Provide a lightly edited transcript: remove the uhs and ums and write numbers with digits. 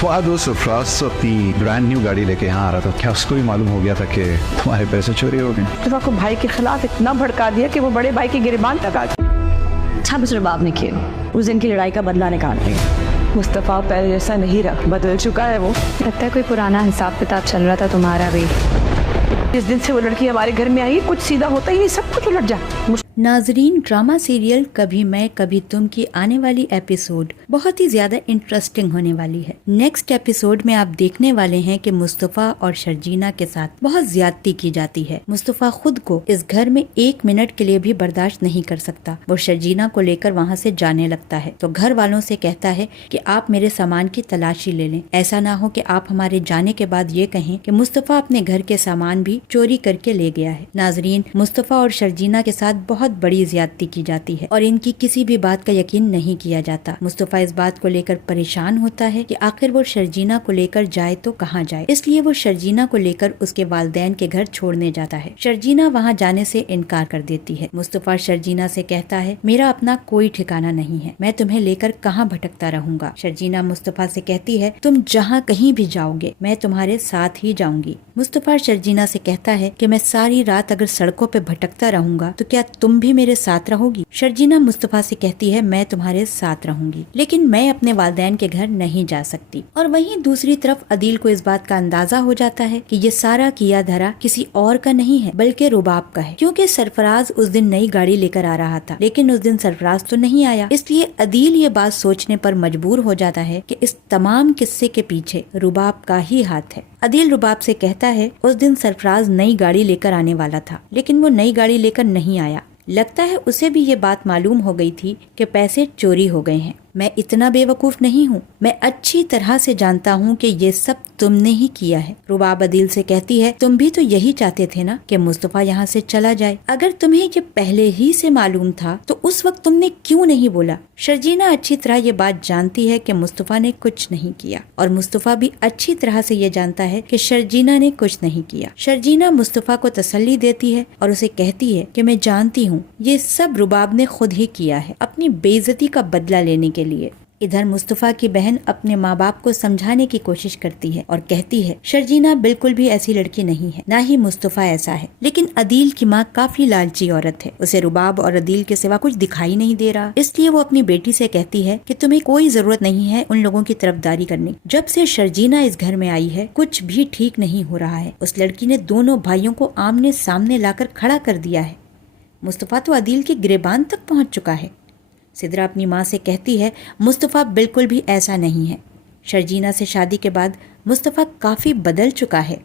तो आज वो सरफराज अपनी ब्रांड न्यू गाड़ी लेके यहाँ आ रहा था, क्या उसको भी मालूम हो गया था कि तुम्हारे पैसे चोरी हो गए? मुस्तफा को भाई के खिलाफ इतना भड़का दिया कि वो बड़े भाई की गिरबान तक आ गई। अच्छा मिस्टर बाब ने किया, उस दिन की लड़ाई का बदला निकालने। मुस्तफा पहले जैसा नहीं रहा, बदल चुका है वो। लगता है कोई पुराना हिसाब किताब चल रहा था तुम्हारा भी। जिस दिन से वो लड़की हमारे घर में आई, कुछ सीधा होता ही नहीं, सब कुछ उलट जाए। नाजरीन, ड्रामा सीरियल कभी मैं कभी तुम की आने वाली एपिसोड बहुत ही ज्यादा इंटरेस्टिंग होने वाली है। नेक्स्ट एपिसोड में आप देखने वाले हैं कि मुस्तफा और शर्जीना के साथ बहुत ज्यादती की जाती है। मुस्तफा खुद को इस घर में 1 मिनट के लिए भी बर्दाश्त नहीं कर सकता। वो शर्जीना को लेकर वहाँ से जाने लगता है तो घर वालों से कहता है कि आप मेरे सामान की तलाशी ले लें, ऐसा ना हो कि आप हमारे जाने के बाद ये कहें कि मुस्तफा अपने घर के सामान भी चोरी करके ले गया है। नाजरीन, मुस्तफा और शर्जीना के साथ बहुत बड़ी ज्यादती की जाती है और इनकी किसी भी बात का यकीन नहीं किया जाता। मुस्तफा इस बात को लेकर परेशान होता है कि आखिर वो शर्जीना को लेकर जाए तो कहाँ जाए, इसलिए वो शर्जीना को लेकर उसके वालिदैन के घर छोड़ने जाता है। शर्जीना वहाँ जाने से इनकार कर देती है। मुस्तफा शर्जीना से कहता है, मेरा अपना कोई ठिकाना नहीं है, मैं तुम्हें लेकर कहाँ भटकता रहूंगा। शर्जीना मुस्तफा से कहती है, तुम जहाँ कहीं भी जाओगे मैं तुम्हारे साथ ही जाऊंगी। मुस्तफा शर्जीना से कहता है कि मैं सारी रात अगर सड़कों पे भटकता रहूंगा तो क्या तुम भी मेरे साथ रहोगी। शर्जीना मुस्तफा से कहती है, मैं तुम्हारे साथ रहूंगी, लेकिन मैं अपने वालिदैन के घर नहीं जा सकती। और वहीं दूसरी तरफ अदील को इस बात का अंदाजा हो जाता है कि ये सारा किया धरा किसी और का नहीं है बल्कि रुबाब का है, क्योंकि सरफराज उस दिन नई गाड़ी लेकर आ रहा था लेकिन उस दिन सरफराज तो नहीं आया। इसलिए अदील ये बात सोचने पर मजबूर हो जाता है कि इस तमाम किस्से के पीछे रुबाब का ही हाथ है। अदील रुबाब से कहता है, उस दिन सरफराज नई गाड़ी लेकर आने वाला था लेकिन वो नई गाड़ी लेकर नहीं आया। लगता है उसे भी ये बात मालूम हो गई थी कि पैसे चोरी हो गए हैं। मैं इतना बेवकूफ नहीं हूँ, मैं अच्छी तरह से जानता हूँ कि ये सब तुमने ही किया है। रुबाब अदील से कहती है, तुम भी तो यही चाहते थे ना कि मुस्तफा यहाँ से चला जाए। अगर तुम्हें ये पहले ही से मालूम था तो उस वक्त तुमने क्यों नहीं बोला। शर्जीना अच्छी तरह ये बात जानती है कि मुस्तफा ने कुछ नहीं किया और मुस्तफा भी अच्छी तरह से ये जानता है कि शर्जीना ने कुछ नहीं किया। शर्जीना मुस्तफा को तसल्ली देती है और उसे कहती है कि मैं जानती हूँ ये सब रुबाब ने खुद ही किया है अपनी बेइज्जती का बदला लेने के लिए। इधर मुस्तफा की बहन अपने माँ बाप को समझाने की कोशिश करती है और कहती है, शर्जीना बिल्कुल भी ऐसी लड़की नहीं है, ना ही मुस्तफा ऐसा है। लेकिन अदील की माँ काफी लालची औरत है, उसे रुबाब और अदील के सिवा कुछ दिखाई नहीं दे रहा, इसलिए वो अपनी बेटी से कहती है कि तुम्हें कोई जरूरत नहीं है उन लोगों की तरफदारी करने। जब से शर्जीना इस घर में आई है कुछ भी ठीक नहीं हो रहा है। उस लड़की ने दोनों भाइयों को आमने सामने लाकर खड़ा कर दिया है। मुस्तफा तो अदील की गिरेबान तक पहुँच चुका है। सिद्रा अपनी माँ से कहती है, मुस्तफा बिल्कुल भी ऐसा नहीं है। शर्जीना से शादी के बाद मुस्तफा काफी बदल चुका है।